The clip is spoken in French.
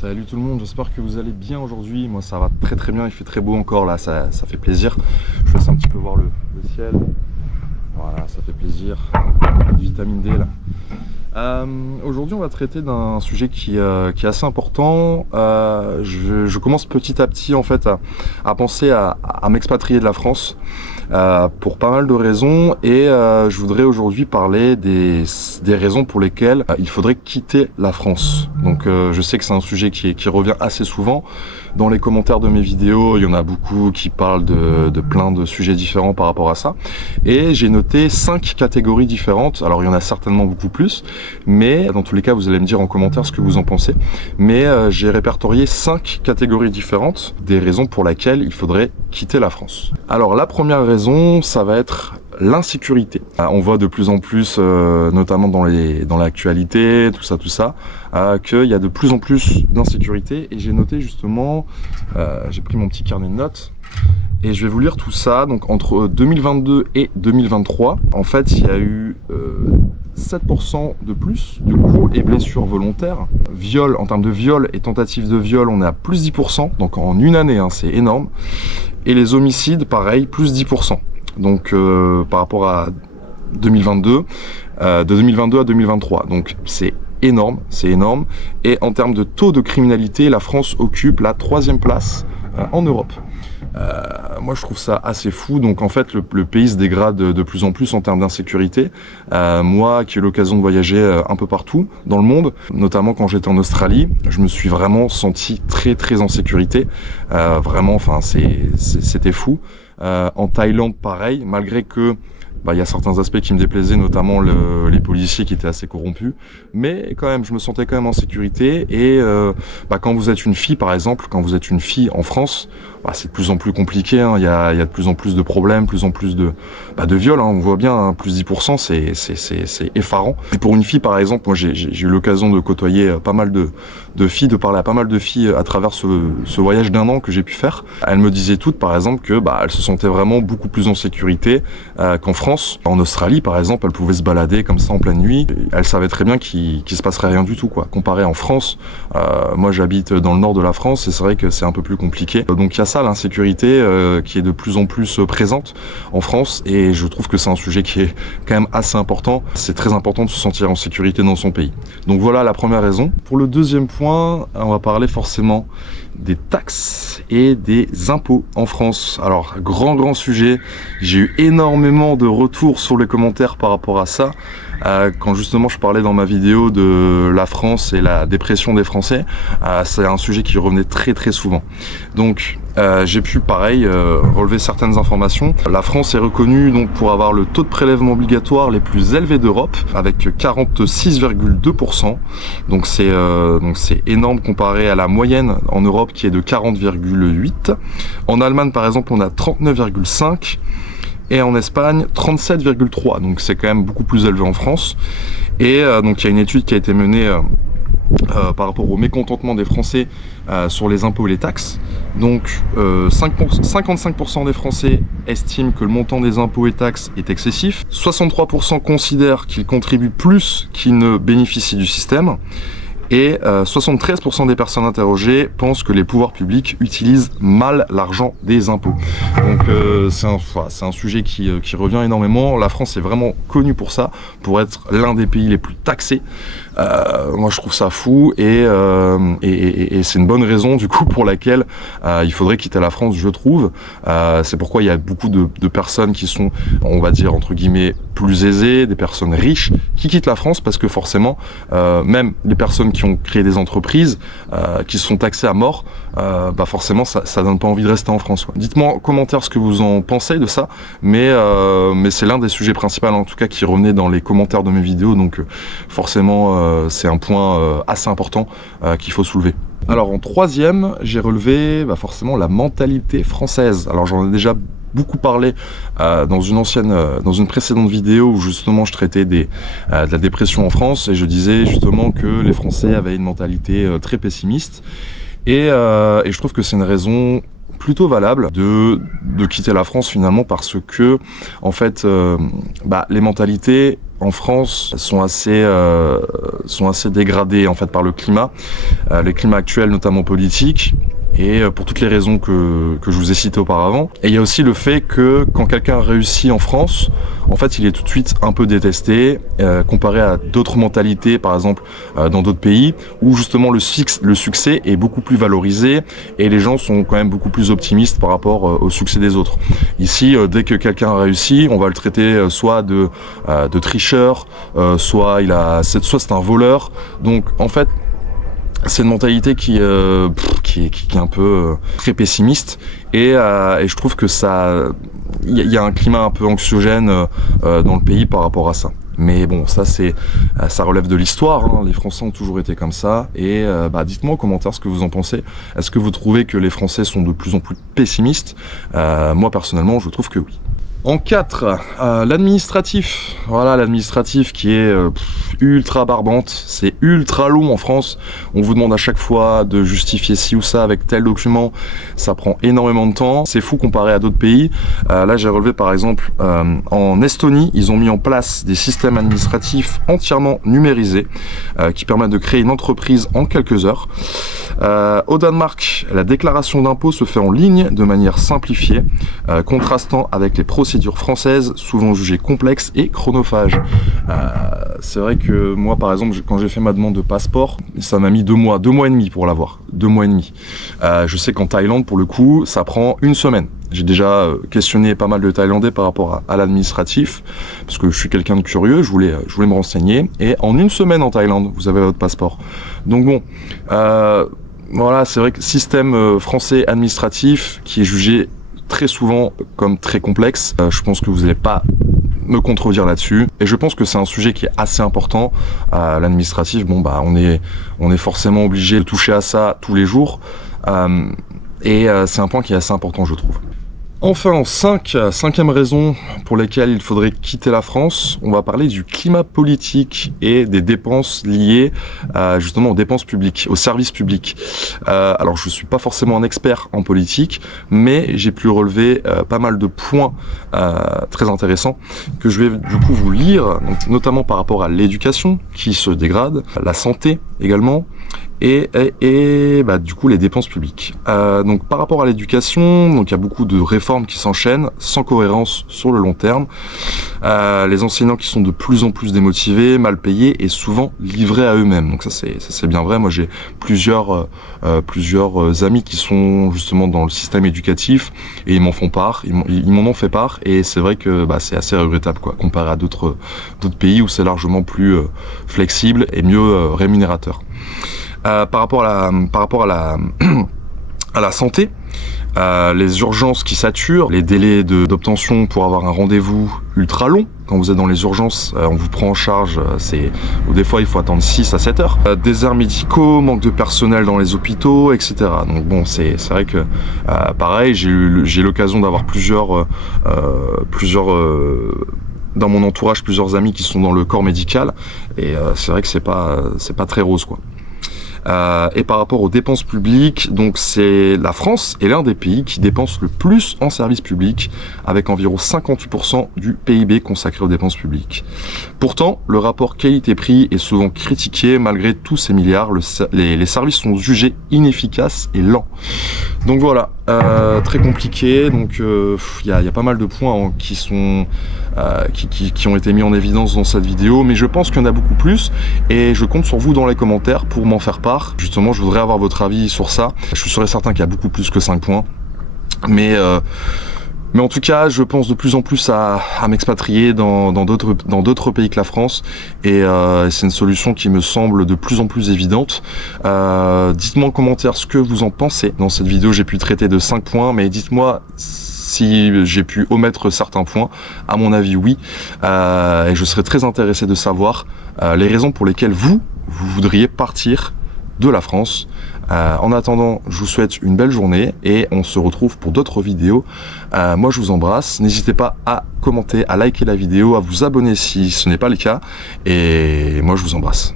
Salut tout le monde, j'espère que vous allez bien aujourd'hui. Moi ça va très très bien, il fait très beau encore là, ça fait plaisir. Je vous laisse un petit peu voir le ciel. Voilà, ça fait plaisir. Vitamine D là. Aujourd'hui on va traiter d'un sujet qui est assez important. Je commence petit à petit en fait à penser à m'expatrier de la France pour pas mal de raisons et je voudrais aujourd'hui parler des raisons pour lesquelles il faudrait quitter la France. Donc je sais que c'est un sujet qui revient assez souvent. Dans les commentaires de mes vidéos, il y en a beaucoup qui parlent de plein de sujets différents par rapport à ça. Et j'ai noté 5 catégories différentes. Alors il y en a certainement beaucoup plus, mais dans tous les cas, vous allez me dire en commentaire ce que vous en pensez. Mais j'ai répertorié 5 catégories différentes des raisons pour lesquelles il faudrait quitter la France. Alors la première raison, ça va être l'insécurité. On voit de plus en plus, notamment dans l'actualité, tout ça, qu'il y a de plus en plus d'insécurité. Et j'ai noté justement, j'ai pris mon petit carnet de notes et je vais vous lire tout ça. Donc entre 2022 et 2023, en fait, il y a eu 7% de plus de coups et blessures volontaires. Viol, en termes de viol et tentatives de viol, on est à plus 10%. Donc en une année, hein, c'est énorme. Et les homicides, pareil, plus 10%. Donc par rapport à 2022, de 2022 à 2023. Donc c'est énorme. Et en termes de taux de criminalité, la France occupe la 3e place en Europe. Moi je trouve ça assez fou. Donc en fait le pays se dégrade de plus en plus en termes d'insécurité. Moi qui ai l'occasion de voyager un peu partout dans le monde, notamment quand j'étais en Australie, je me suis vraiment senti très en sécurité. Vraiment, enfin c'était fou. En Thaïlande pareil, malgré que il y a certains aspects qui me déplaisaient, notamment les policiers qui étaient assez corrompus, mais quand même je me sentais quand même en sécurité. Et quand vous êtes une fille par exemple, quand vous êtes une fille en France, c'est de plus en plus compliqué, hein. Il y a de plus en plus de problèmes, plus en plus de viols, hein. On voit bien, hein, plus 10%, c'est effarant. Et pour une fille par exemple, moi j'ai eu l'occasion de côtoyer pas mal de filles, de parler à pas mal de filles à travers ce voyage d'1 an que j'ai pu faire. Elles me disaient toutes par exemple que elles se sentaient vraiment beaucoup plus en sécurité qu'en France. En Australie par exemple, elles pouvaient se balader comme ça en pleine nuit. Elles savaient très bien qu'il se passerait rien du tout, quoi. Comparé en France, moi j'habite dans le nord de la France et c'est vrai que c'est un peu plus compliqué. Donc il y a ça, l'insécurité qui est de plus en plus présente en France, et je trouve que c'est un sujet qui est quand même assez important. C'est très important de se sentir en sécurité dans son pays. Donc voilà la première raison. Pour le deuxième point, on va parler forcément des taxes et des impôts en France. Alors grand sujet, j'ai eu énormément de retours sur les commentaires par rapport à ça. Quand justement je parlais dans ma vidéo de la France et la dépression des Français, c'est un sujet qui revenait très souvent. Donc j'ai pu pareil relever certaines informations. La France est reconnue donc pour avoir le taux de prélèvement obligatoire les plus élevés d'Europe, avec 46,2%. Donc c'est énorme comparé à la moyenne en Europe qui est de 40,8%. En Allemagne par exemple on a 39,5%. Et en Espagne 37,3, donc c'est quand même beaucoup plus élevé en France. Et donc il y a une étude qui a été menée par rapport au mécontentement des Français sur les impôts et les taxes. Donc 55% des Français estiment que le montant des impôts et taxes est excessif, 63% considèrent qu'ils contribuent plus qu'ils ne bénéficient du système, et 73% des personnes interrogées pensent que les pouvoirs publics utilisent mal l'argent des impôts. Donc c'est un sujet qui revient énormément. La France est vraiment connue pour ça, pour être l'un des pays les plus taxés. Moi je trouve ça fou, et c'est une bonne raison du coup pour laquelle il faudrait quitter la France, je trouve. C'est pourquoi il y a beaucoup de personnes qui sont, on va dire entre guillemets, plus aisées, des personnes riches qui quittent la France, parce que forcément même les personnes qui ont créé des entreprises qui sont taxées à mort, forcément ça donne pas envie de rester en France, quoi. Dites-moi en commentaire ce que vous en pensez de ça, mais c'est l'un des sujets principaux en tout cas qui revenait dans les commentaires de mes vidéos, donc forcément c'est un point assez important qu'il faut soulever. Alors en troisième, j'ai relevé forcément la mentalité française. Alors j'en ai déjà beaucoup parlé dans une précédente vidéo où justement je traitais de la dépression en France, et je disais justement que les Français avaient une mentalité très pessimiste, et je trouve que c'est une raison plutôt valable de quitter la France finalement, parce que en fait les mentalités en France sont assez dégradées en fait par le climat actuel, notamment politique. Et pour toutes les raisons que je vous ai citées auparavant. Et il y a aussi le fait que quand quelqu'un réussit en France, en fait il est tout de suite un peu détesté, comparé à d'autres mentalités, par exemple dans d'autres pays, où justement le succès est beaucoup plus valorisé et les gens sont quand même beaucoup plus optimistes par rapport au succès des autres. Ici, dès que quelqu'un a réussi, on va le traiter soit de tricheur, soit c'est un voleur. Donc en fait, c'est une mentalité qui est un peu très pessimiste et je trouve que il y a un climat un peu anxiogène dans le pays par rapport à ça. Mais bon, ça relève de l'histoire, hein. Les Français ont toujours été comme ça et dites-moi en commentaire ce que vous en pensez. Est-ce que vous trouvez que les Français sont de plus en plus pessimistes? Moi personnellement, je trouve que oui. En 4, l'administratif. Voilà, l'administratif qui est ultra barbante. C'est ultra long en France. On vous demande à chaque fois de justifier ci ou ça avec tel document. Ça prend énormément de temps. C'est fou comparé à d'autres pays. Là, j'ai relevé par exemple en Estonie, ils ont mis en place des systèmes administratifs entièrement numérisés qui permettent de créer une entreprise en quelques heures. Au Danemark, la déclaration d'impôt se fait en ligne de manière simplifiée, contrastant avec les procédures françaises, souvent jugées complexes et chronophages. C'est vrai que moi, par exemple, quand j'ai fait ma demande de passeport, ça m'a mis 2 mois et demi pour l'avoir. 2 mois et demi. Je sais qu'en Thaïlande, pour le coup, ça prend 1 semaine. J'ai déjà questionné pas mal de Thaïlandais par rapport à l'administratif, parce que je suis quelqu'un de curieux, je voulais me renseigner. Et en 1 semaine en Thaïlande, vous avez votre passeport. Donc bon, voilà, c'est vrai que système français administratif qui est jugé très souvent comme très complexe. Je pense que vous n'allez pas me contredire là-dessus. Et je pense que c'est un sujet qui est assez important. L'administratif, on est forcément obligé de toucher à ça tous les jours. Et c'est un point qui est assez important, je trouve. Enfin, en 5e raison pour laquelle il faudrait quitter la France, on va parler du climat politique et des dépenses liées justement aux dépenses publiques, aux services publics. Alors, je suis pas forcément un expert en politique, mais j'ai pu relever pas mal de points très intéressants que je vais du coup vous lire, donc, notamment par rapport à l'éducation qui se dégrade, la santé également, et du coup les dépenses publiques. Donc par rapport à l'éducation, donc il y a beaucoup de réformes qui s'enchaînent sans cohérence sur le long terme. Les enseignants qui sont de plus en plus démotivés, mal payés et souvent livrés à eux-mêmes. Donc ça c'est bien vrai. Moi j'ai plusieurs amis qui sont justement dans le système éducatif et ils m'en font part, ils m'en ont fait part et c'est vrai que c'est assez regrettable quoi, comparé à d'autres pays où c'est largement plus flexible et mieux rémunérateur. Par rapport à la santé, les urgences qui saturent, les délais d'obtention pour avoir un rendez-vous ultra long. Quand vous êtes dans les urgences, on vous prend en charge, des fois il faut attendre 6 à 7 heures. Déserts médicaux, manque de personnel dans les hôpitaux, etc. Donc bon, c'est vrai que pareil, j'ai l'occasion d'avoir plusieurs dans mon entourage, plusieurs amis qui sont dans le corps médical et c'est vrai que c'est pas très rose quoi. Et par rapport aux dépenses publiques, donc la France est l'un des pays qui dépense le plus en services publics, avec environ 58% du PIB consacré aux dépenses publiques. Pourtant, le rapport qualité-prix est souvent critiqué. Malgré tous ces milliards, les services sont jugés inefficaces et lents. Donc voilà, très compliqué. Donc il y a pas mal de points qui ont été mis en évidence dans cette vidéo, mais je pense qu'il y en a beaucoup plus et je compte sur vous dans les commentaires pour m'en faire part. Justement, je voudrais avoir votre avis sur ça. Je suis sûr et certain qu'il y a beaucoup plus que 5 points, mais en tout cas, je pense de plus en plus à m'expatrier dans d'autres pays que la France et c'est une solution qui me semble de plus en plus évidente. Dites-moi en commentaire ce que vous en pensez. Dans cette vidéo, j'ai pu traiter de 5 points, mais dites-moi si j'ai pu omettre certains points. À mon avis, oui. Et je serais très intéressé de savoir les raisons pour lesquelles vous voudriez partir de la France. En attendant, je vous souhaite une belle journée et on se retrouve pour d'autres vidéos. Moi, je vous embrasse. N'hésitez pas à commenter, à liker la vidéo, à vous abonner si ce n'est pas le cas. Et moi, je vous embrasse.